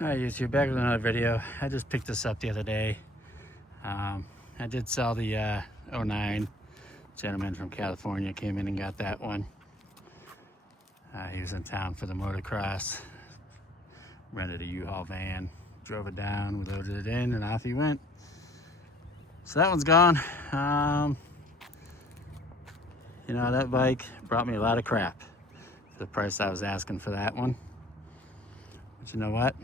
Hi YouTube, back with another video. I just picked this up the other day. I did sell the '09. Gentleman from California came in and got that one. He was in town for the motocross. Rented a U-Haul van, drove it down, we loaded it in, and off he went. So that one's gone. You know, that bike brought me a lot of crap for the price I was asking for that one. But you know what?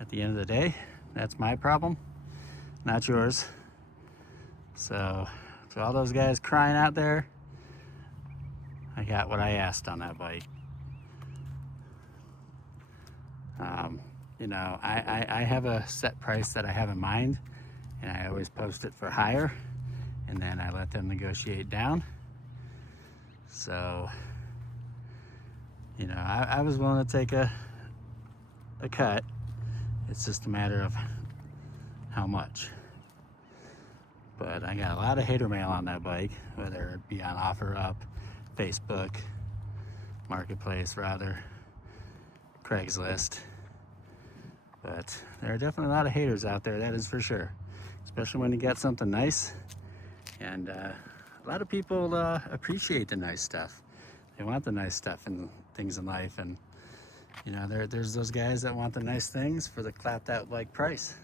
At the end of the day, that's my problem, not yours. So, to all those guys crying out there, I got what I asked on that bike. You know, I have a set price that I have in mind, and I always post it for higher, and then I let them negotiate down. So, you know, I was willing to take a cut. It's just a matter of how much. But I got a lot of hater mail on that bike, whether it be on OfferUp, Facebook, Marketplace rather, Craigslist. But there are definitely a lot of haters out there, that is for sure. Especially when you get something nice. And a lot of people appreciate the nice stuff. They want the nice stuff and things in life. And you know, there's those guys that want the nice things for the clapped out like price.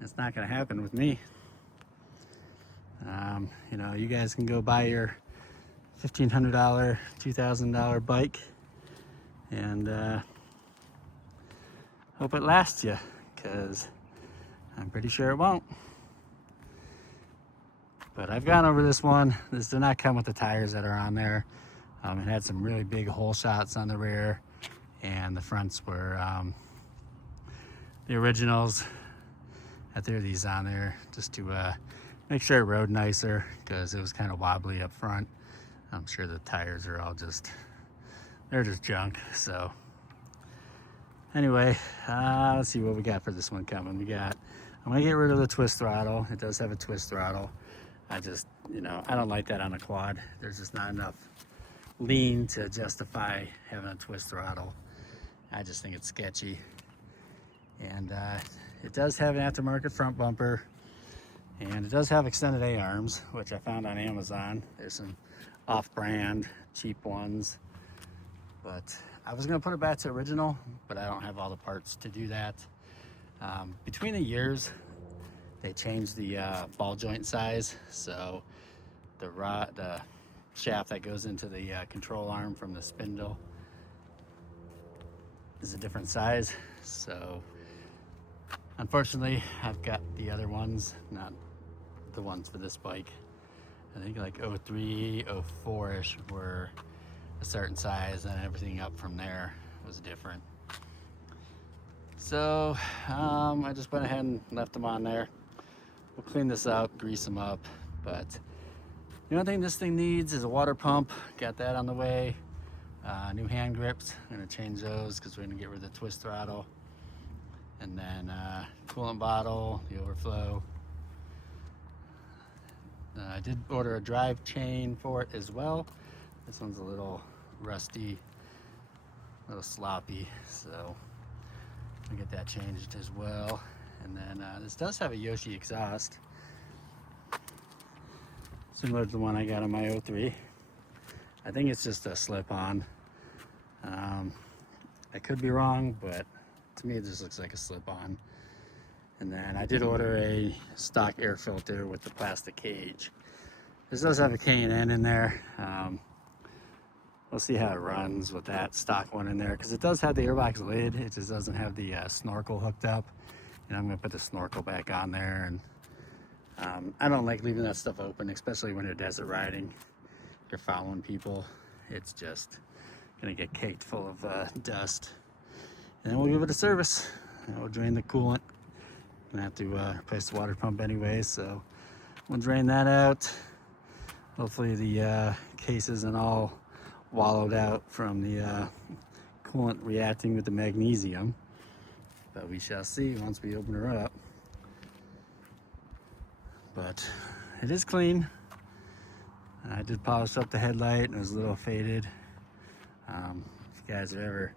It's not gonna happen with me. You know, you guys can go buy your $1,500, $2,000 bike and hope it lasts you, because I'm pretty sure it won't. But I've gone over this one. This did not come with the tires that are on there. It had some really big hole shots on the rear, and the fronts were the originals. I threw these on there just to make sure it rode nicer, because it was kind of wobbly up front. I'm sure the tires are all they're just junk. So anyway, let's see what we got for this one coming. I'm gonna get rid of the twist throttle. It does have a twist throttle. I just, you know, I don't like that on a quad. There's just not enough lean to justify having a twist throttle. I just think it's sketchy. And it does have an aftermarket front bumper, and it does have extended A-arms, which I found on Amazon. There's some off-brand cheap ones, but I was gonna put it back to original, but I don't have all the parts to do that. Between the years, they changed the ball joint size, so the shaft that goes into the control arm from the spindle is a different size. So unfortunately, I've got the other ones, not the ones for this bike. I think like 03, 04-ish were a certain size, and everything up from there was different. So I just went ahead and left them on there. We'll clean this up, grease them up, but the only thing this thing needs is a water pump. Got that on the way. New hand grips, I'm gonna change those because we're gonna get rid of the twist throttle. And then coolant bottle, the overflow. I did order a drive chain for it as well. This one's a little rusty, a little sloppy, so I'll get that changed as well. And then this does have a Yoshi exhaust, similar to the one I got on my 03. I think it's just a slip-on. I could be wrong, but to me it just looks like a slip-on. And then I did order a stock air filter with the plastic cage. This does have a K&N in there. We'll see how it runs with that stock one in there, because it does have the airbox lid. It just doesn't have the snorkel hooked up. And I'm gonna put the snorkel back on there. And I don't like leaving that stuff open, especially when you're desert riding. If you're following people, it's just gonna get caked full of dust. And then we'll give it a service. And we'll drain the coolant. Gonna have to replace the water pump anyway, so we'll drain that out. Hopefully the case isn't all wallowed out from the coolant reacting with the magnesium, but we shall see once we open her up. But it is clean. I did polish up the headlight, and it was a little faded. If you guys have ever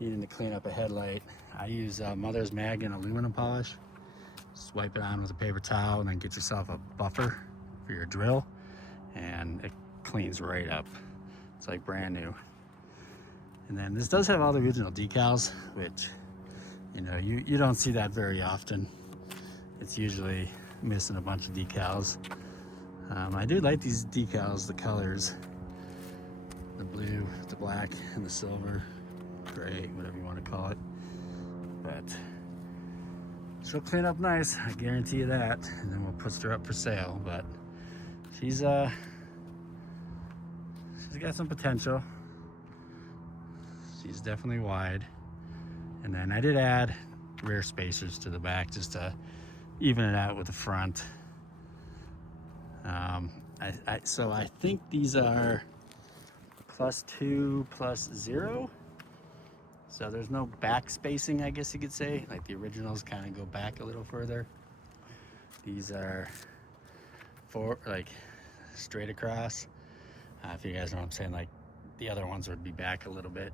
needing to clean up a headlight, I use Mother's Mag and aluminum polish. Just wipe it on with a paper towel and then get yourself a buffer for your drill, and it cleans right up. It's like brand new. And then this does have all the original decals, which, you know, you don't see that very often. It's usually missing a bunch of decals. I do like these decals, the colors, the blue, the black, and the silver, gray, whatever you want to call it. But she'll clean up nice, I guarantee you that. And then we'll put her up for sale. But she's got some potential. She's definitely wide. And then I did add rear spacers to the back just to even it out with the front. So I think these are +2 +0. So there's no back spacing, I guess you could say. Like the originals kind of go back a little further. These are like straight across. If you guys know what I'm saying, like the other ones would be back a little bit.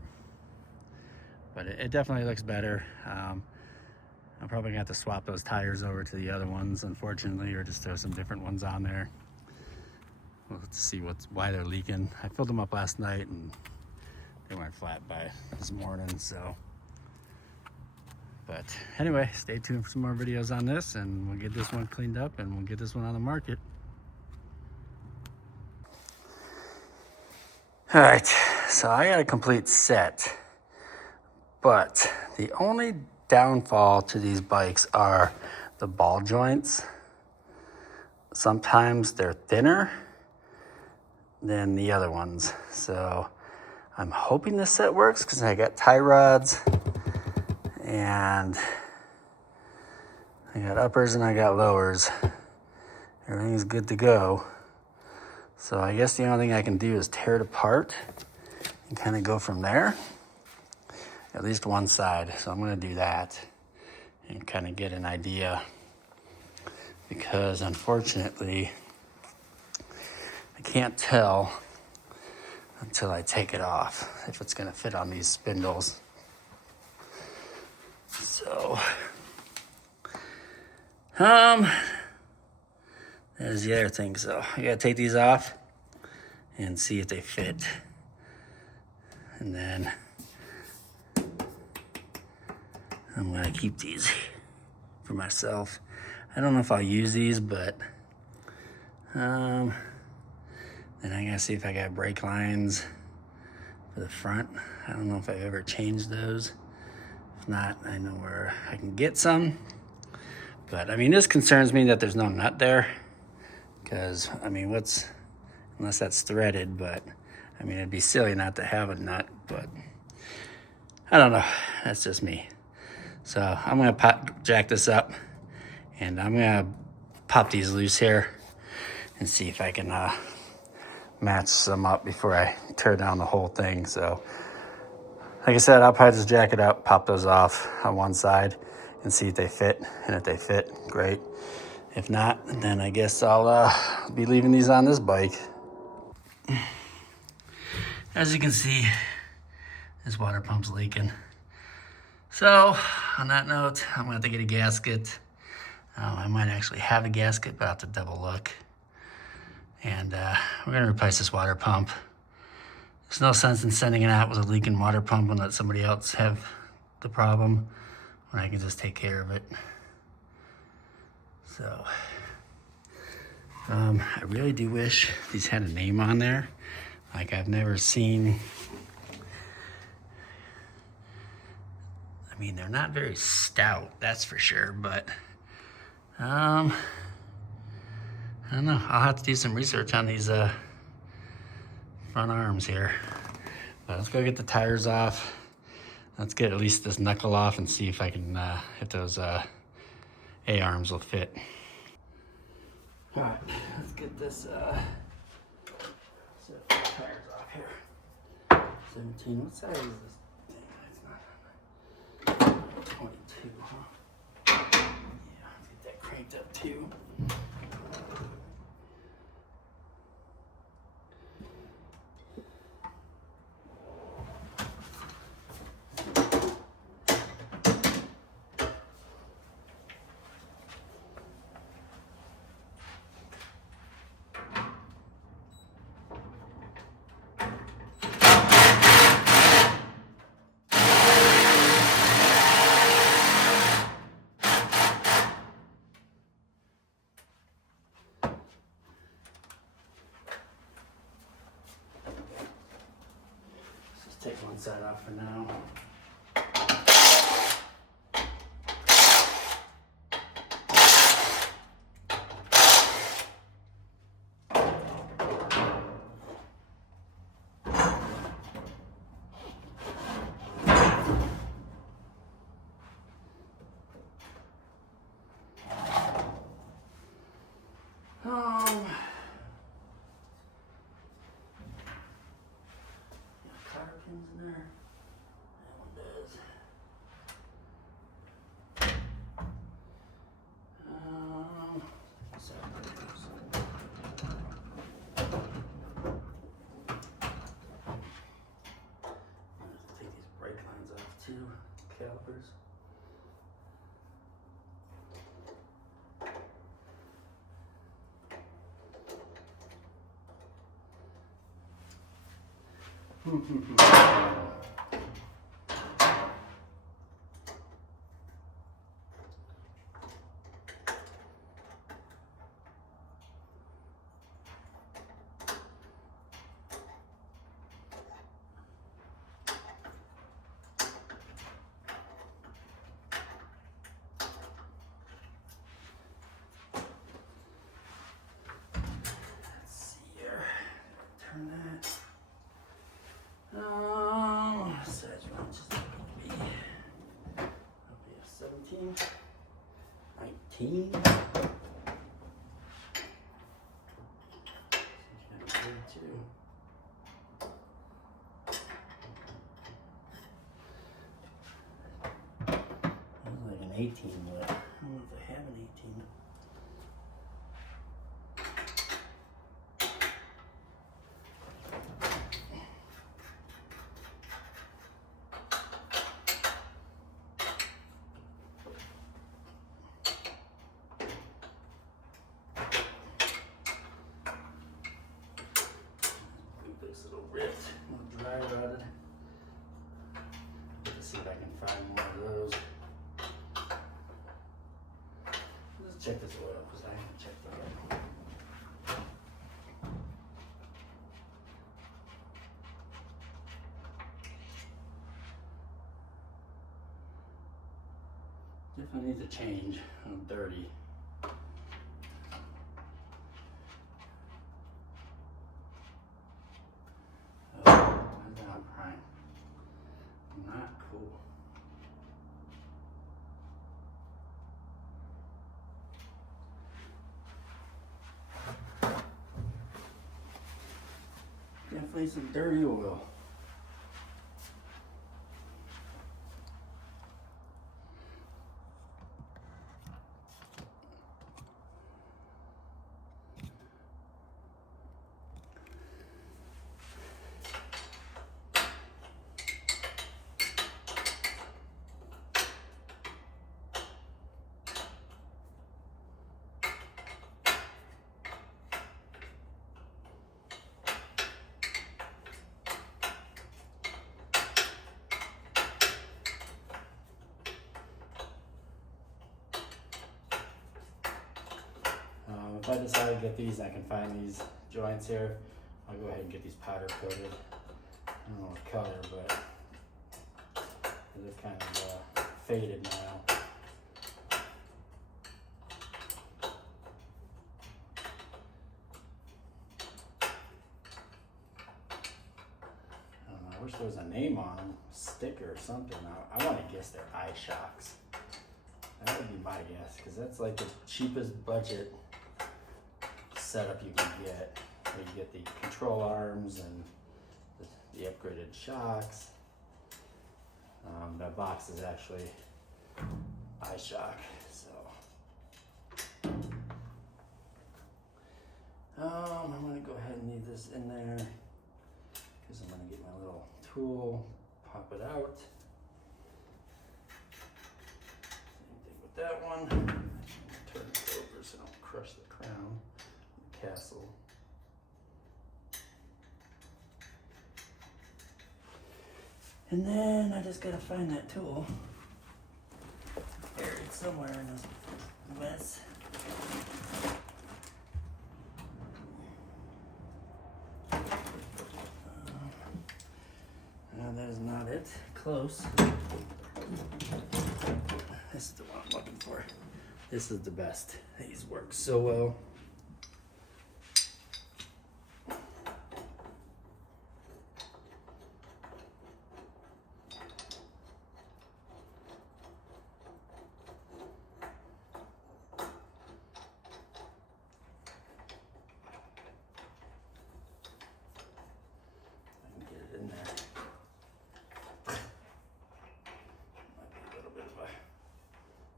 But it definitely looks better. I'm probably gonna have to swap those tires over to the other ones, unfortunately, or just throw some different ones on there. We'll have to see why they're leaking. I filled them up last night and they weren't flat by this morning, so. But anyway, stay tuned for some more videos on this, and we'll get this one cleaned up and we'll get this one on the market. All right, so I got a complete set, but the only downfall to these bikes are the ball joints. Sometimes they're thinner than the other ones. So I'm hoping this set works because I got tie rods and I got uppers and I got lowers. Everything's good to go. So I guess the only thing I can do is tear it apart and kind of go from there. At least one side. So I'm gonna do that and kind of get an idea, because unfortunately I can't tell until I take it off if it's gonna fit on these spindles. So there's the other thing. So I gotta take these off and see if they fit, and then I'm gonna keep these for myself. I don't know if I'll use these, but then I gotta see if I got brake lines for the front. I don't know if I've ever changed those. If not, I know where I can get some. But I mean, this concerns me that there's no nut there, because I mean, unless that's threaded, but I mean, it'd be silly not to have a nut, but I don't know, that's just me. So I'm gonna jack this up, and I'm gonna pop these loose here and see if I can match some up before I tear down the whole thing. So like I said, I'll probably just jack it up, pop those off on one side and see if they fit. And if they fit, great. If not, then I guess I'll be leaving these on this bike. As you can see, this water pump's leaking. So on that note, I'm gonna have to get a gasket. I might actually have a gasket, but I'll have to double look. And we're gonna replace this water pump. There's no sense in sending it out with a leaking water pump and let somebody else have the problem when I can just take care of it. So I really do wish these had a name on there. Like, I've never seen, I mean, they're not very stout, that's for sure, but I don't know. I'll have to do some research on these front arms here. But let's go get the tires off. Let's get at least this knuckle off and see if I can, if those A-arms will fit. All right, let's get this set the tires off here. 17, what size is this thing? It's not 22, huh? Yeah, let's get that cranked up too. side off for now. Cotter pins in there. That one does. Sorry. I'm gonna take these brake lines off too. Calipers. Turn that. Size wrench is going to be 17, 19. Like an 18, but I don't know if I have an 18. This little rift, a little dry rotted. Let's see if I can find more of those. Let's check this oil because I haven't checked the oil. Definitely needs a change. I'm dirty. Not cool. Definitely some dirty oil. If I decide to get these, I can find these joints here. I'll go ahead and get these powder coated. I don't know what color, but they're kind of faded now. I wish there was a name on them, sticker or something. I want to guess they're eye shocks. That would be my guess, because that's like the cheapest budget setup you can get. Where you get the control arms and the upgraded shocks. That box is actually eye shock, so. I'm gonna go ahead and leave this in there because I'm gonna get my little tool, pop it out. Same thing with that one. Turn it over so I don't crush the crown, the castle. And then I just gotta find that tool. Buried somewhere in this mess. No, that is not close. This is the one I'm looking for. This is the best. These work so well.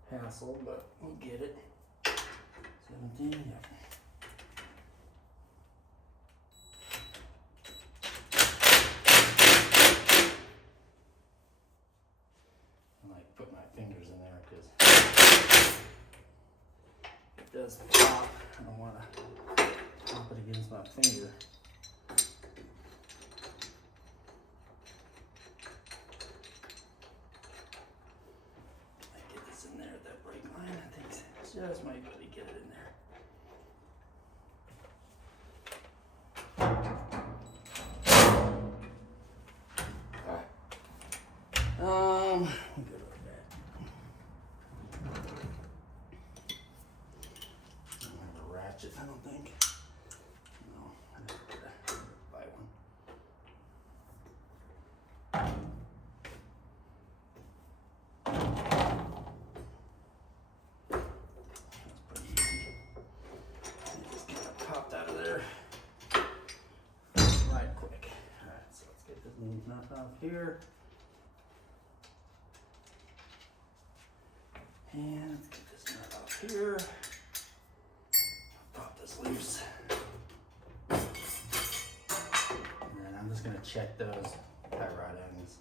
Hassle, but we'll get it. 17, yep. I like put my fingers in there because it does pop. I don't want to pop it against my finger. Just might be able to get it in there. We'll go to that. I don't have a ratchet, I don't think. No, I have to buy one. Nut off here, and let's get this nut off here. Pop this loose, and then I'm just going to check those tie rod ends.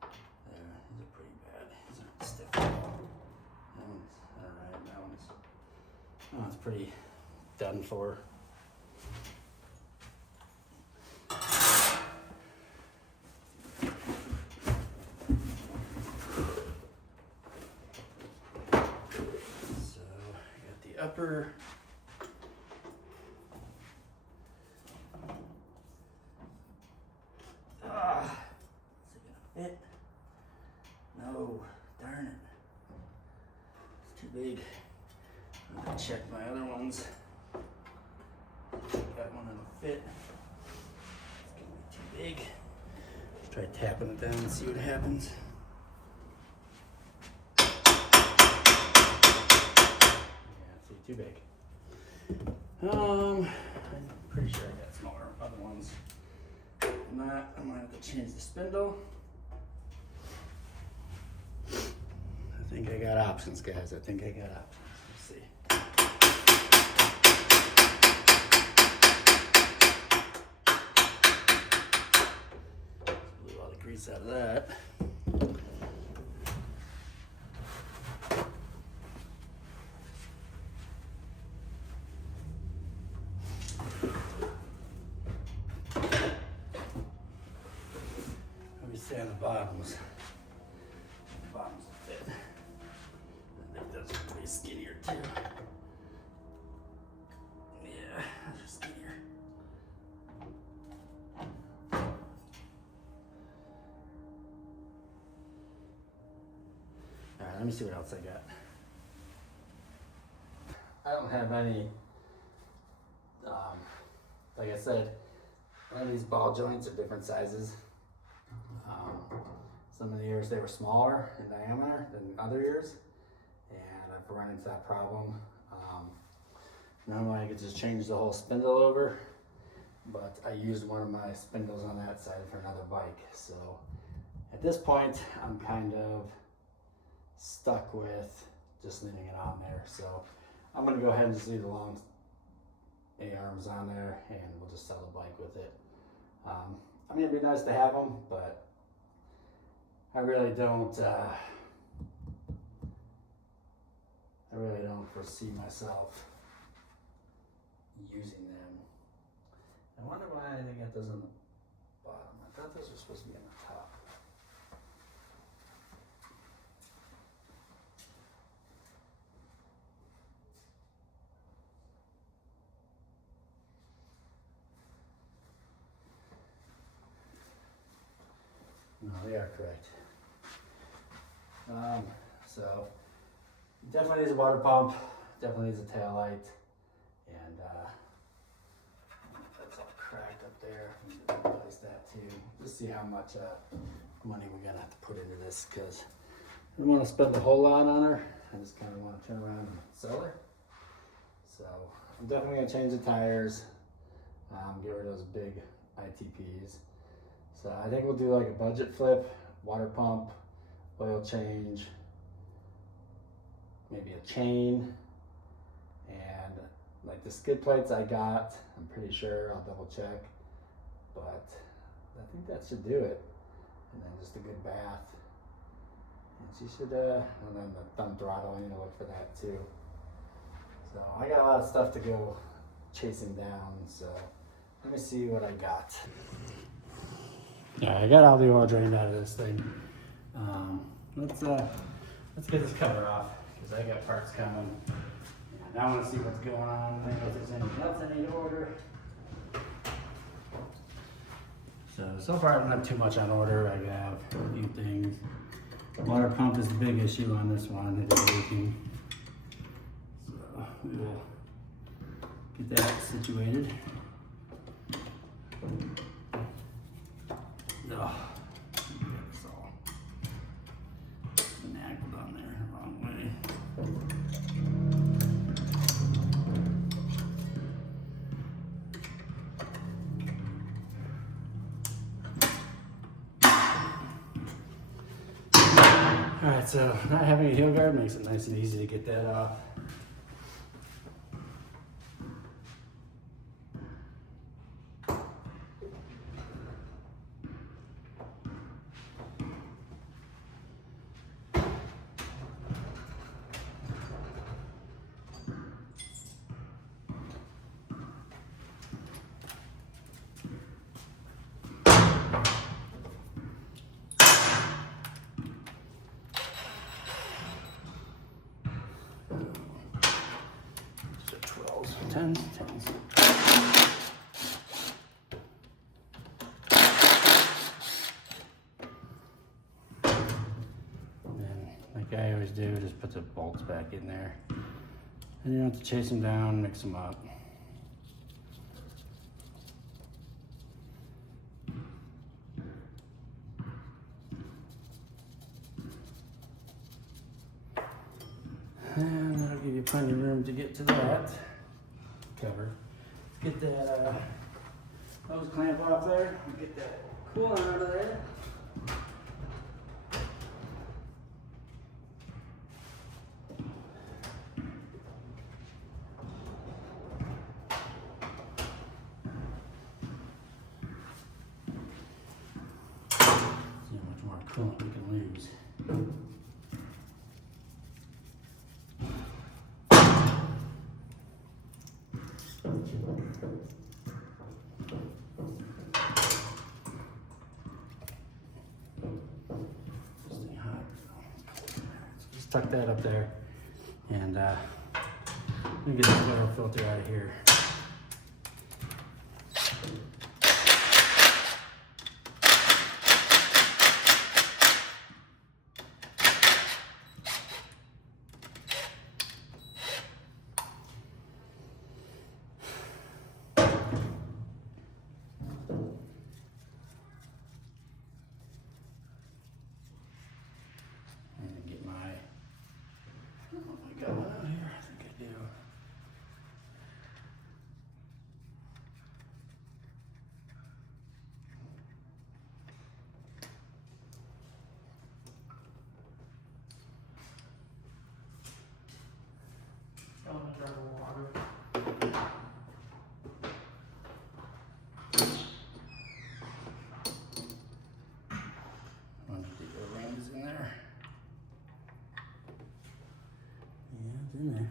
There, these are pretty bad. These aren't stiff at all. That one's all right. That one's pretty done for. Upper is it gonna fit? No, darn it. It's too big. I'm gonna check my other ones. Got one that'll fit. It's gonna be too big. Let's try tapping it down and see what happens. Too big. I'm pretty sure I got smaller other ones. If not, I might have to change the spindle. I think I got options, guys. I think I got options. Let's see. Blew all the grease out of that. On the bottoms. The bottoms will fit. I think those are pretty skinnier too. Yeah, those are skinnier. Alright, let me see what else I got. I don't have any, like I said, all these ball joints are different sizes. Some of the years they were smaller in diameter than other years, and I've run into that problem. Normally I could just change the whole spindle over, but I used one of my spindles on that side for another bike. So at this point, I'm kind of stuck with just leaving it on there. So I'm gonna go ahead and just leave the long A-arms on there, and we'll just sell the bike with it. I mean, it'd be nice to have them, but I really don't foresee myself using them. I wonder why they got those on the bottom. I thought those were supposed to be on the top. No, they are correct. So definitely needs a water pump, definitely needs a tail light, and that's all cracked up there. We need to replace that too. Just see how much money we're gonna have to put into this, because I don't want to spend a whole lot on her. I just kind of want to turn around and sell her. So I'm definitely gonna change the tires, get rid of those big ITPs. So I think we'll do like a budget flip, water pump, oil change, maybe a chain, and like the skid plates I got, I'm pretty sure, I'll double check, but I think that should do it. And then just a good bath. And she should, and then the thumb throttle, I need to look for that too. So I got a lot of stuff to go chasing down, so let me see what I got. Yeah, I got all the oil drained out of this thing. Let's get this cover off, because I got parts coming. And I want to see what's going on, if there's anything else I need to order. So far I don't have too much on order. I have a few things. Water pump is the big issue on this one. It is leaking. So we'll get that situated. Oh, that's all nagged on there the wrong way. Alright, so not having a heel guard makes it nice and easy to get that off. Tens. And then, like I always do, just put the bolts back in there. And you don't have to chase them down, mix them up. And that'll give you plenty of room to get to that cover. Let's get that hose clamp off there. Get that coolant out of there. See how much more coolant we can lose. Just tuck that up there, and let me get this oil filter out of here. Got one out here, I think I do. A drop of water. One of the O-rings in there. In there.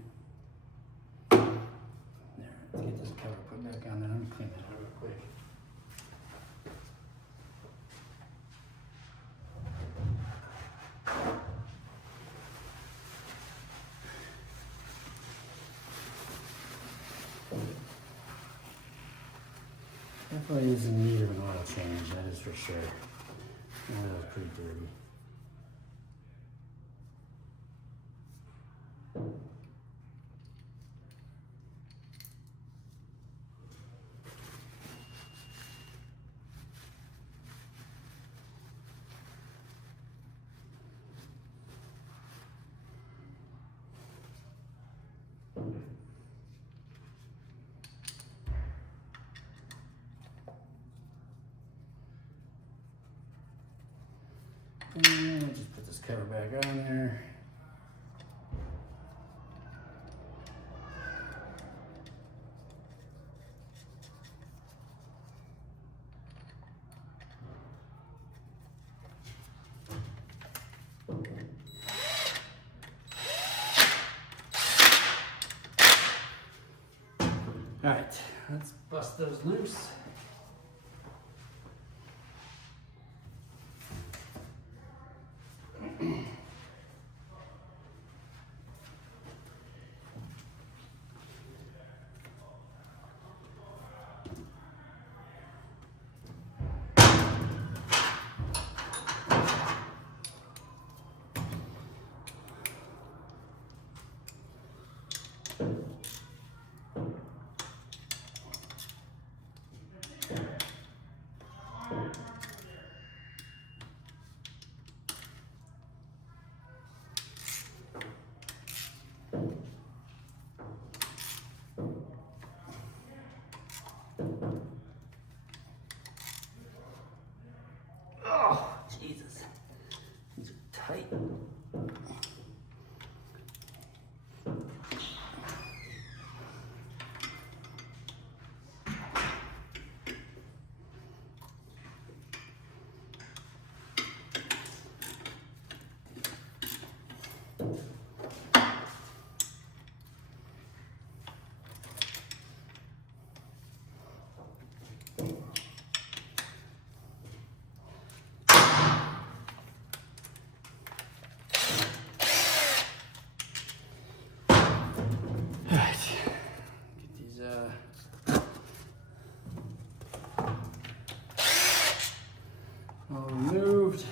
There, let's get this cover put back on there. Let me clean that out real quick. Definitely is in need of an oil change, that is for sure. That was pretty dirty. cover back on there. All right, let's bust those loose. Oh, Jesus. These are tight. All removed.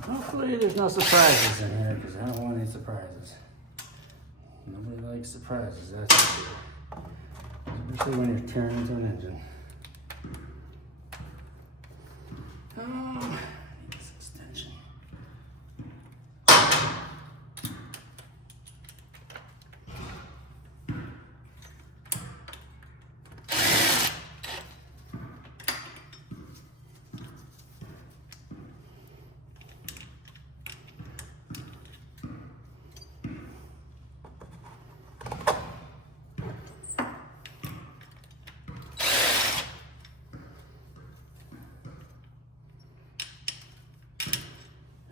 Hopefully there's no surprises in here, because I don't want any surprises. Nobody likes surprises, that's for sure. Especially when you're tearing into an engine. Need this extension.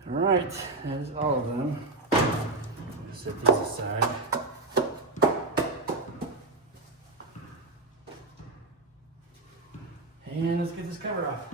All right, that is all of them. Set these aside. And let's get this cover off.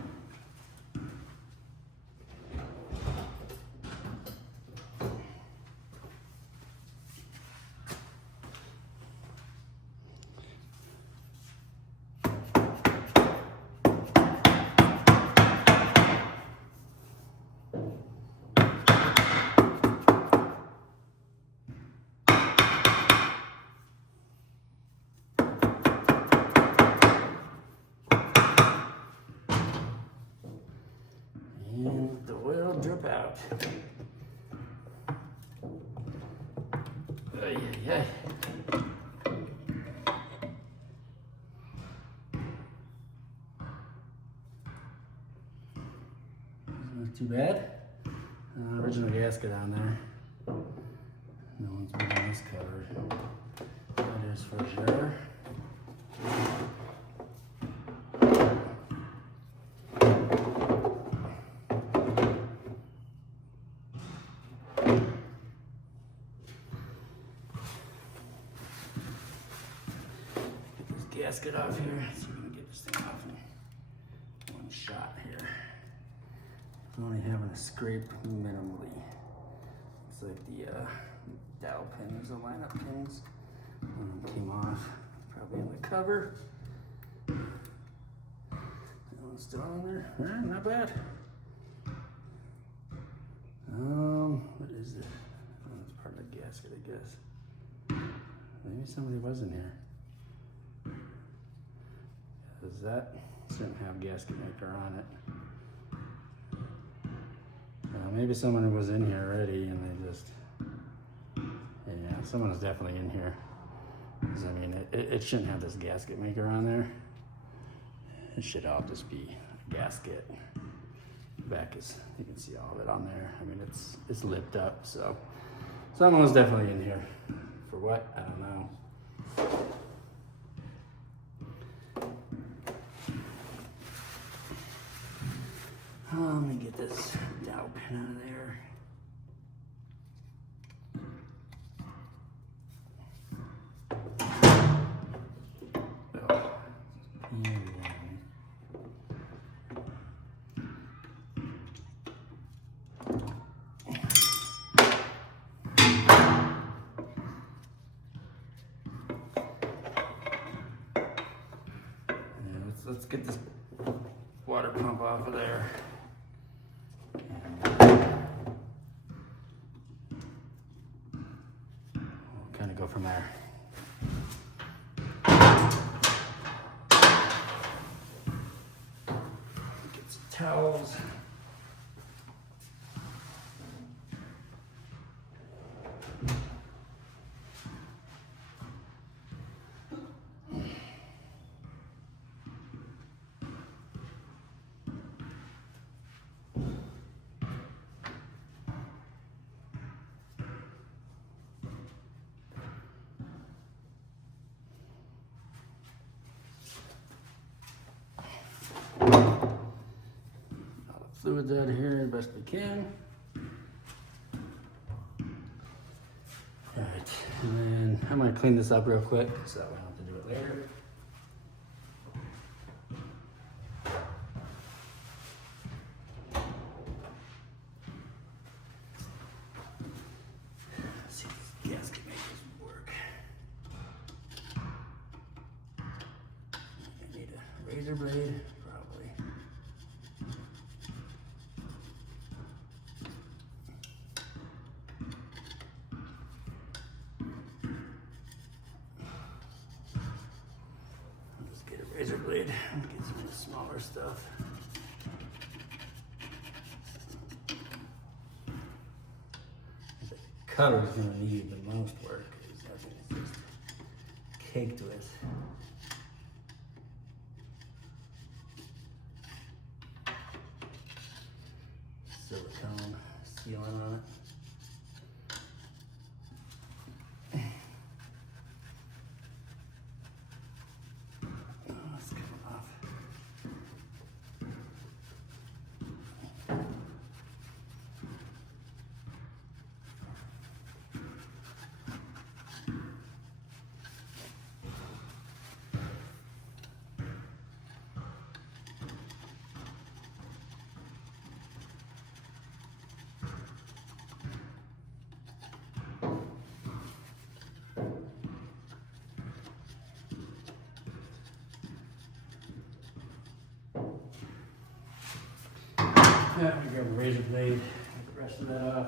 And let the oil drip out. Ay, ay, ay. Not too bad. Original gasket on there. No one's been on this covered. That is for sure. gasket off here. See if we can get this thing off in one shot here. I'm only having a scrape minimally. Looks like the dowel pins, the lineup pins, came off. Probably in the cover. That one's still on there. Alright, not bad. What is it? Oh, it's part of the gasket, I guess. Maybe somebody was in here. Because that shouldn't have gasket maker on it. Maybe someone was in here already and they just, yeah, someone was definitely in here. Because I mean, it shouldn't have this gasket maker on there. It should all just be a gasket. Back is, you can see all of it on there. I mean, it's lipped up, so someone was definitely in here. For what? I don't know. Let me get this dowel pin out of there. Let's get this water pump off of there. We'll kind of go from there. Get some towels. Fluids out of here best we can. All right, and then I'm gonna clean this up real quick so that way I don't have to do it later. Let's see if this gasket makers work. I need a razor blade. Razor blade, get some of the smaller stuff. The cutter is going to need the most work because that thing is just caked with. Silicone sealant on it. Yeah, I'm gonna grab a razor blade, get the rest of that off.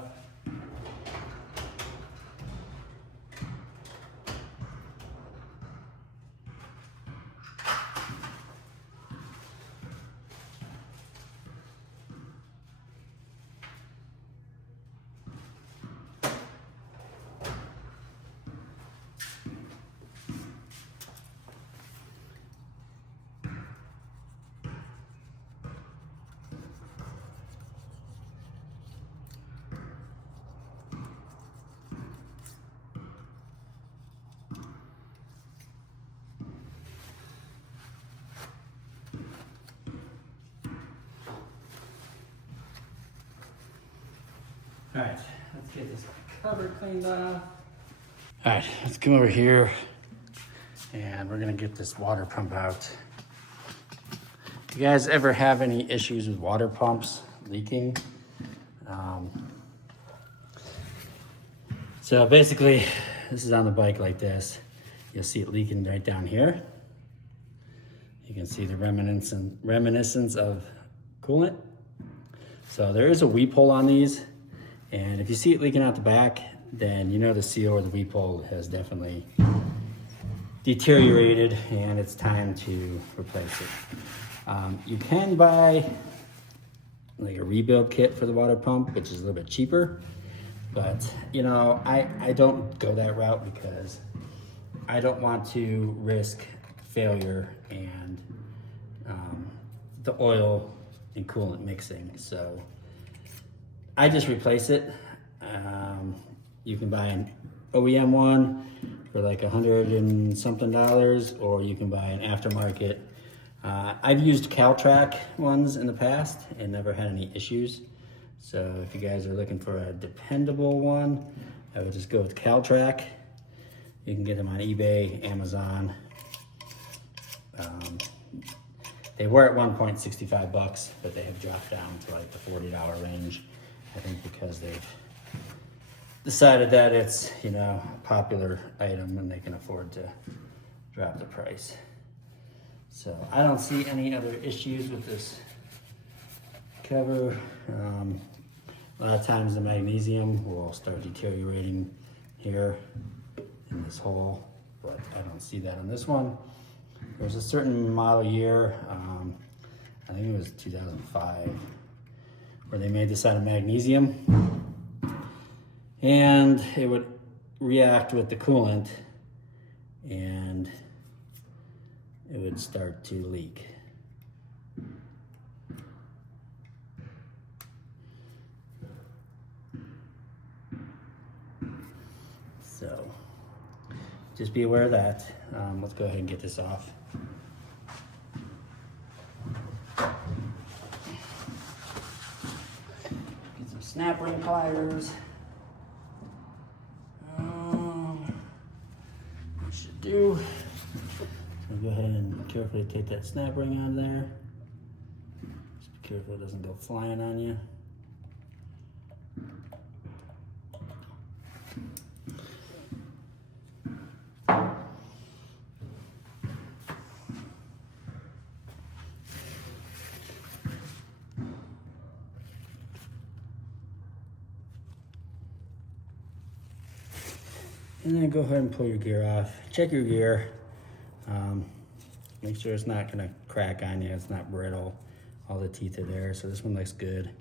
All right, let's get this cover cleaned off. All right, let's come over here and we're gonna get this water pump out. You guys ever have any issues with water pumps leaking? So basically, this is on the bike like this. You'll see it leaking right down here. You can see the reminiscence of coolant. So there is a weep hole on these, and if you see it leaking out the back, then you know the seal or the weep hole has definitely deteriorated and it's time to replace it. You can buy like a rebuild kit for the water pump, which is a little bit cheaper, but you know, I don't go that route because I don't want to risk failure and the oil and coolant mixing. So I just replace it. You can buy an OEM one for like $100 and something, or you can buy an aftermarket. I've used Caltrac ones in the past and never had any issues. So if you guys are looking for a dependable one, I would just go with Caltrac. You can get them on eBay, Amazon. They were at one point $65, but they have dropped down to like the $40 range. I think because they've decided that it's, you know, a popular item and they can afford to drop the price. So I don't see any other issues with this cover. A lot of times the magnesium will start deteriorating here in this hole, but I don't see that on this one. There's a certain model year, I think it was 2005, where they made this out of magnesium, and it would react with the coolant and it would start to leak. So just be aware of that. Let's go ahead and get this off. Get some snap ring pliers. We should do. So go ahead and carefully take that snap ring out of there. Just be careful it doesn't go flying on you. And then go ahead and pull your gear off. Check your gear. Make sure it's not gonna crack on you. It's not brittle. All the teeth are there, so this one looks good.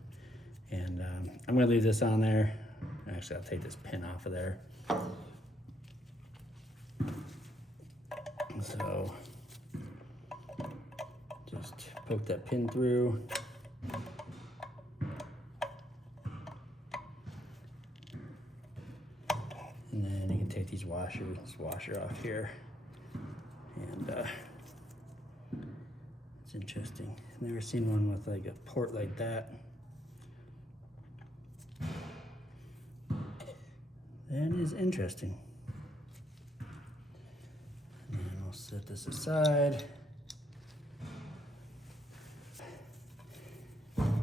And I'm gonna leave this on there. Actually, I'll take this pin off of there. So just poke that pin through. And then you can take these washers, this washer off here. And it's interesting. I've never seen one with like a port like that. That is interesting. And then we'll set this aside.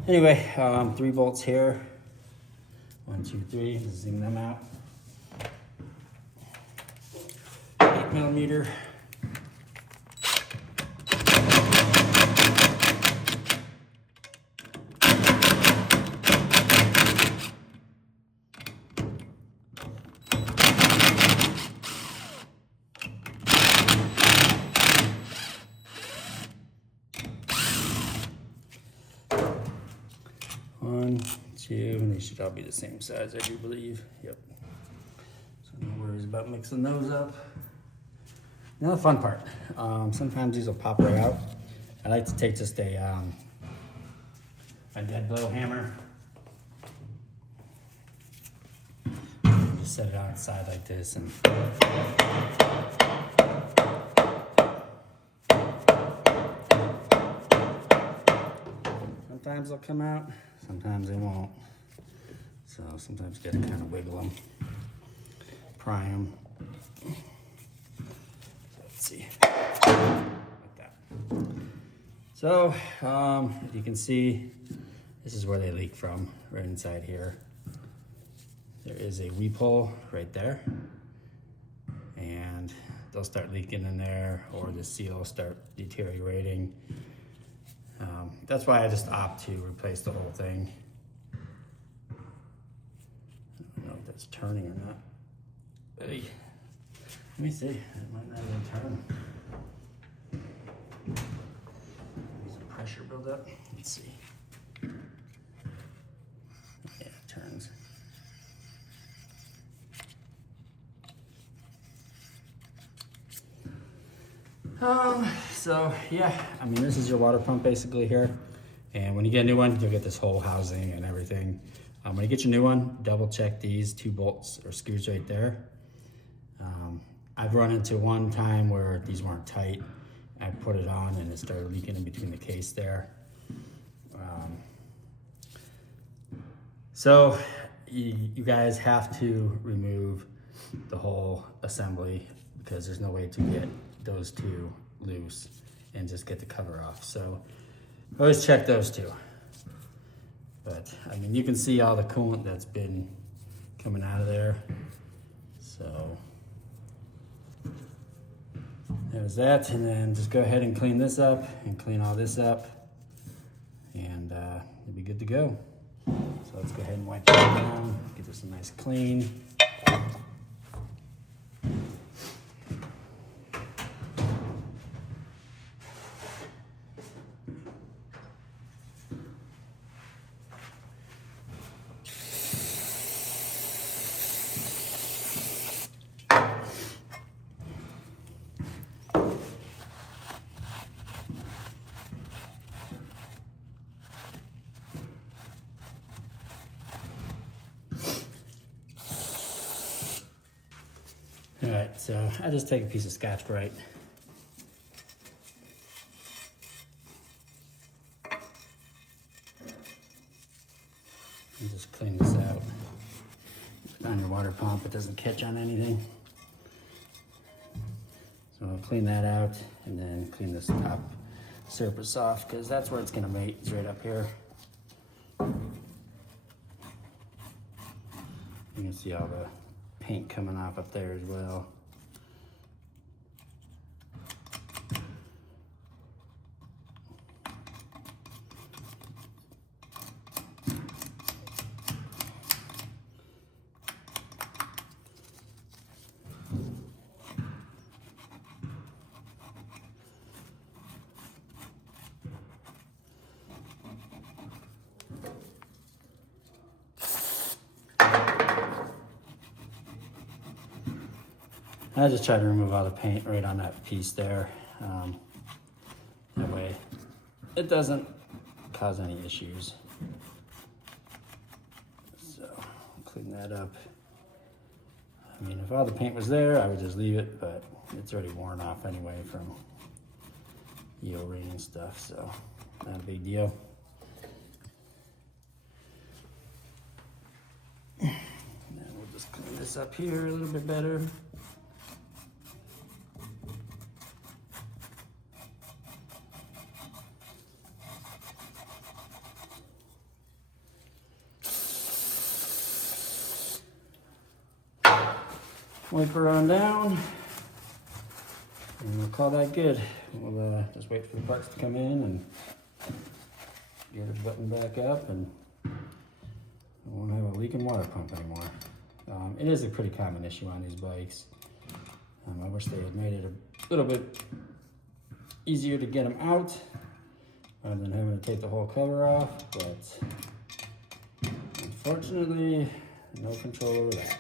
Anyway, 3 bolts here. 1, 2, 3, zoom them out. 8mm. One, two, and they should all be the same size, I do believe. Yep. So no worries about mixing those up. Now the fun part. Sometimes these will pop right out. I like to take just a dead blow hammer. Just set it on its side like this, and sometimes they'll come out, sometimes they won't. So sometimes you gotta kind of wiggle them, pry them. Let's see, like that. So you can see this is where they leak from, right inside here. There is a weep hole right there, and they'll start leaking in there, or the seal will start deteriorating. That's why I just opt to replace the whole thing. I don't know if that's turning or not. Hey, let me see, it might not even turn. Maybe some pressure buildup. Let's see. Yeah, it turns. So yeah, I mean, this is your water pump basically here. And when you get a new one, you'll get this whole housing and everything. When you get your new one, double check these 2 bolts or screws right there. I've run into one time where these weren't tight. I put it on and it started leaking in between the case there. So you guys have to remove the whole assembly because there's no way to get those 2 loose and just get the cover off. So always check those 2. But I mean, you can see all the coolant that's been coming out of there. So there's that, and then just go ahead and clean this up and clean all this up, and you'll be good to go. So let's go ahead and wipe that down, get this a nice clean. All right, so I just take a piece of Scotch-Brite. And just clean this out. Put it on your water pump, it doesn't catch on anything. So I'll clean that out and then clean this top surface off because that's where it's gonna mate, is right up here. You can see all the paint coming off up there as well. I just try to remove all the paint right on that piece there. That way it doesn't cause any issues. So clean that up. I mean, if all the paint was there, I would just leave it, but it's already worn off anyway from the O-ring and stuff, so not a big deal. And then we'll just clean this up here a little bit better. Wipe her on down, and we'll call that good. We'll just wait for the parts to come in and get it buttoned back up, and we won't have a leaking water pump anymore. It is a pretty common issue on these bikes. I wish they had made it a little bit easier to get them out rather than having to take the whole cover off, but unfortunately, no control over that.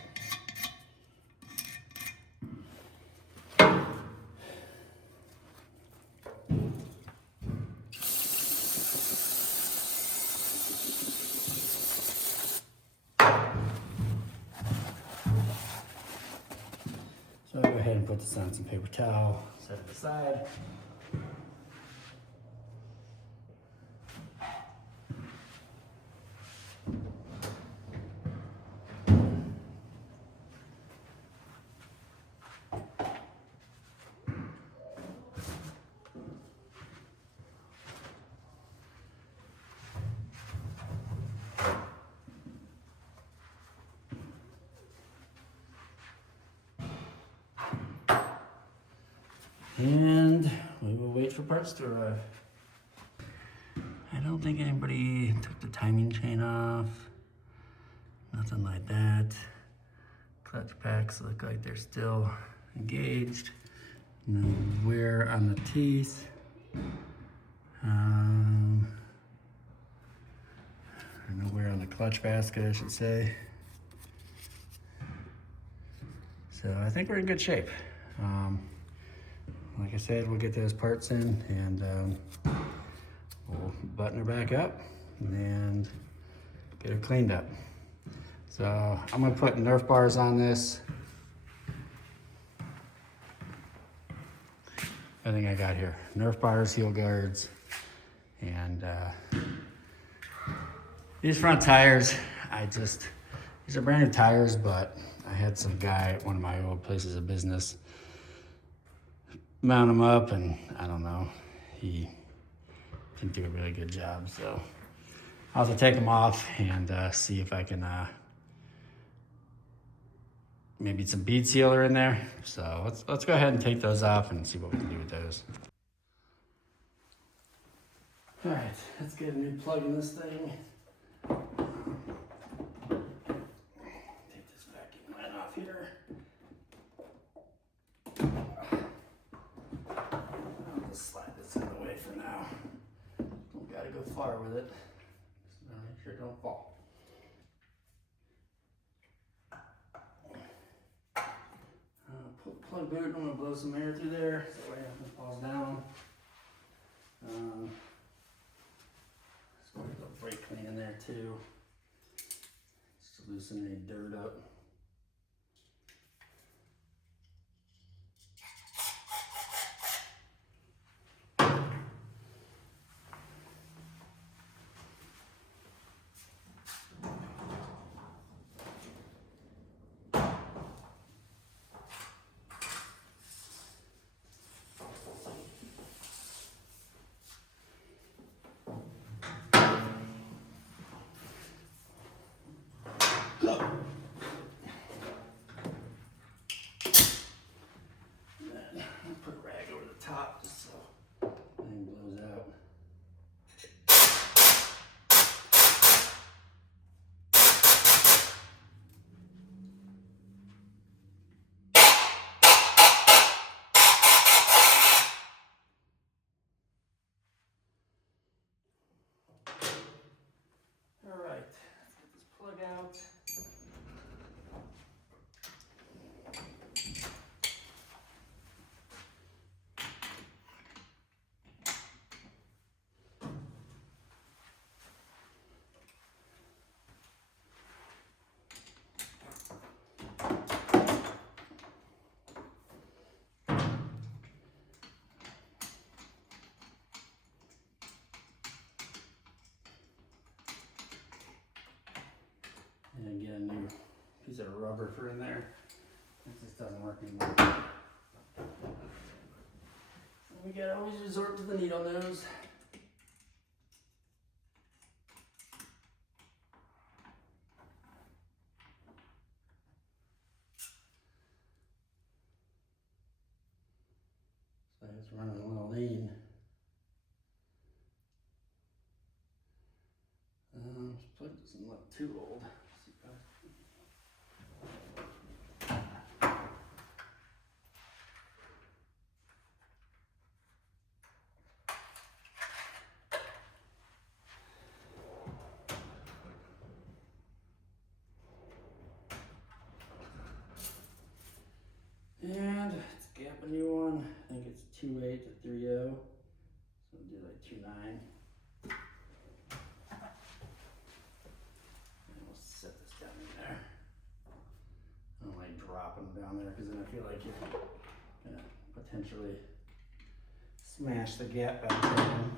So I'll go ahead and put this on some paper towel, set it aside. And we will wait for parts to arrive. I don't think anybody took the timing chain off. Nothing like that. Clutch packs look like they're still engaged. No wear on the teeth. No wear on the clutch basket, I should say. So I think we're in good shape. Like I said, we'll get those parts in and we'll button her back up and get her cleaned up. So I'm gonna put Nerf bars on this. Everything I got here. Nerf bars, heel guards, and these front tires, these are brand new tires, but I had some guy at one of my old places of business mount them up, and I don't know, he didn't do a really good job. So I'll have to take them off and see if I can maybe some bead sealer in there. So let's go ahead and take those off and see what we can do with those. All right, let's get a new plug in this thing. Take this vacuum line off here. I'll just slide this out of the way for now. Don't gotta go far with it. Just gotta make sure it don't fall. Plug boot, I'm gonna blow some air through there so that way nothing falls down. Just gonna go brake clean in there too, just to loosen any dirt up. Put a rag over the top just so everything blows out. All right, let's get this plug out. And get a new piece of rubber for in there. This just doesn't work anymore. We gotta always resort to the needle nose. So it's running a little lean. This plug doesn't look too old. And let's gap a new one. I think it's 2.8 to 3.0. So we'll do like 2.9. And we'll set this down in there. I don't like dropping them down there because then I feel like you're gonna potentially smash the gap back in.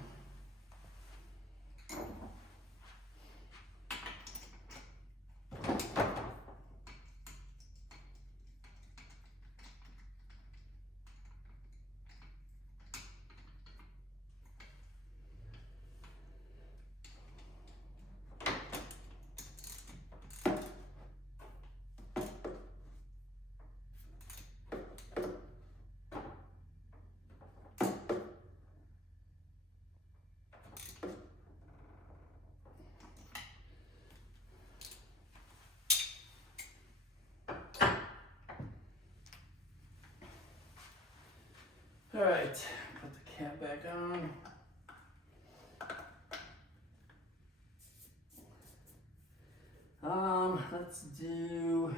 All right, put the cap back on. Let's do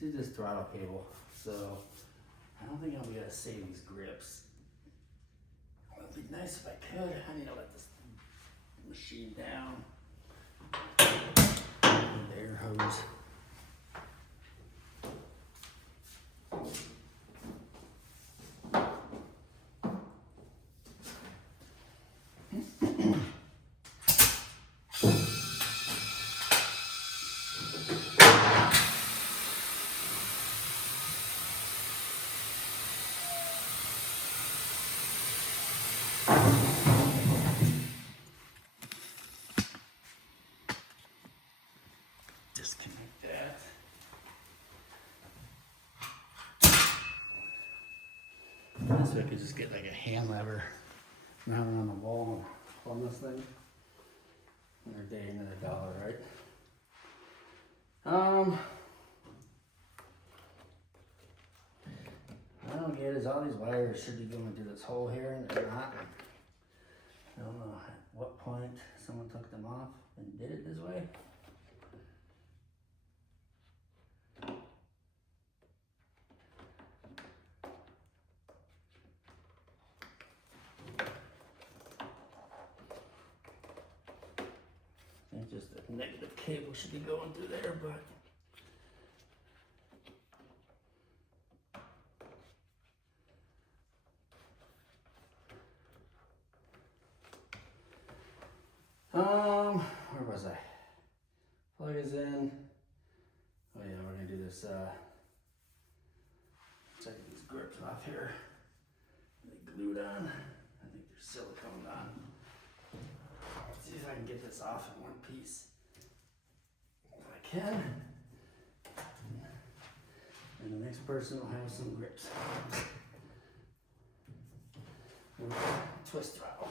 this throttle cable. So I don't think I'm gonna save these grips. It would be nice if I could. I need to let this machine down. The air hose. Disconnect that. This way I could just get like a hand lever mounted on the wall and on this thing. Another day, another dollar, right? I don't get is all these wires should be going through this hole here and they're not. I don't know at what point someone took them off and did it this way. I think just a negative cable should be going through there, but where was I? Plug is in. Oh yeah, we're gonna do this, check these grips off here. Are they glued on? I think they're silicone on. Let's see if I can get this off in one piece. If I can. And the next person will have some grips. Twist throttle.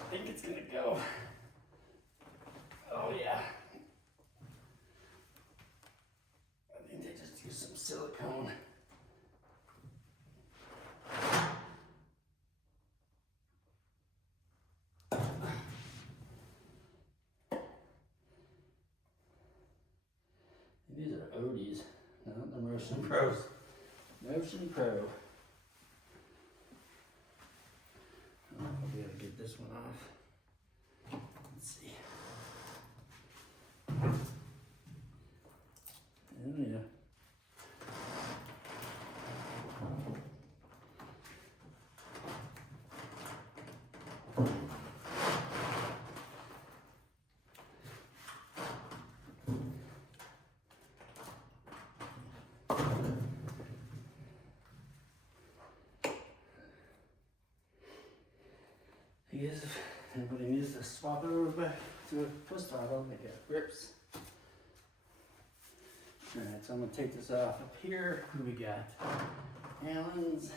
I think it's gonna go. Oh yeah. I think they just use some silicone. These are Odie's, not the Motion Pros. Motion Pro. I'll be able to get this one off. Let's see. Oh yeah. I guess if anybody needs to swap it over back to a twist throttle, they got grips. Alright, so I'm gonna take this off up here. Who we got? Allen's.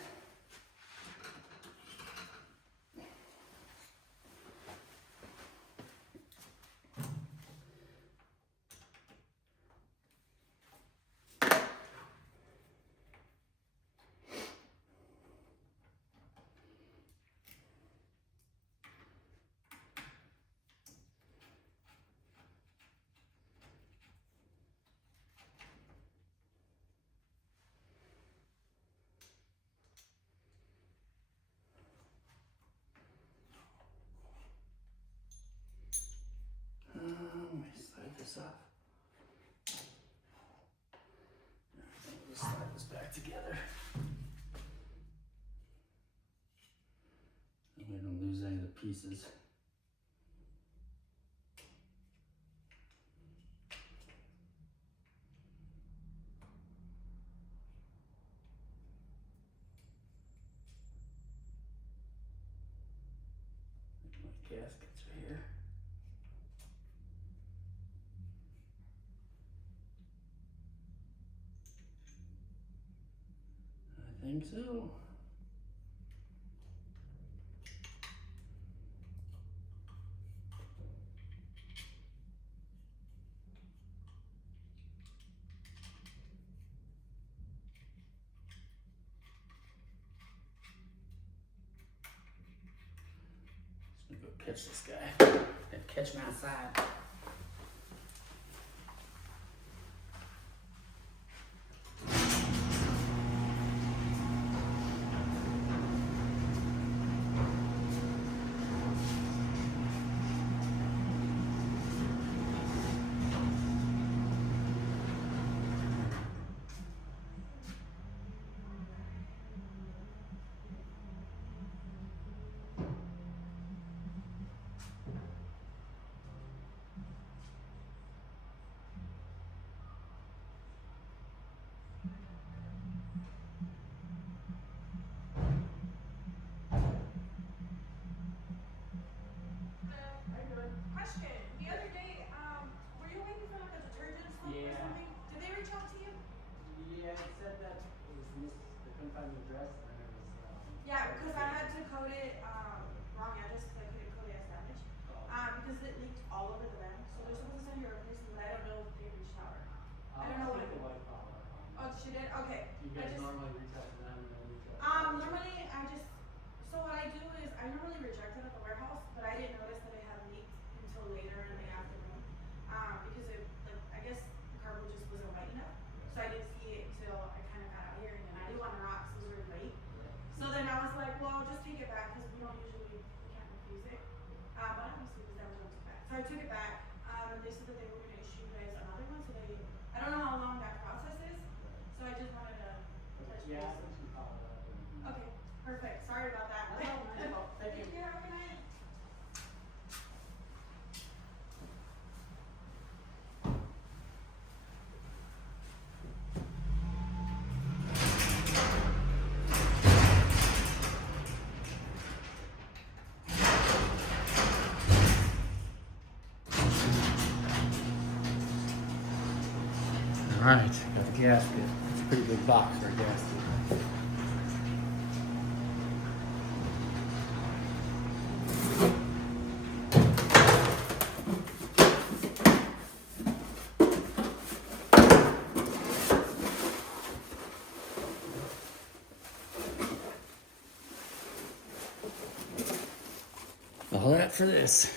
Let me slide this off. Let's slide this back together. And we don't lose any of the pieces. My gaskets are here. I think so. Catch this guy. Catch me outside. Question. The other day, were you waiting for like a detergent slip or something? Did they reach out to you? Yeah, it said that it was missed. They couldn't find the address, and then it was. Yeah, because I had to code it wrong address because I couldn't code it as damaged. Because it leaked all over the van. So they're supposed to send you a replacement, but I don't know if they reached out or not. I don't know what. The wife called. Oh, she did? Okay. You guys normally reach out to them and then reach out. Normally I just. So what I do is I normally reject it at the warehouse, but I didn't notice that it had leaked until later in the afternoon. Because it, like, I guess the cardboard just wasn't white enough. So I didn't see it until I kind of got out here, and then I didn't want to rock because it was really late. So then I was like, well, I'll just take it back because we can't refuse it. But obviously because that was not too bad. So I took it back, and they said that they were going to issue you guys another one. So I don't know how long that process is. So I just wanted to touch base. Yeah, since you called up. Okay, perfect. Sorry about that. Thank you. Have a good night. All right, got a gasket. It's a pretty big box for a gasket. All that for this.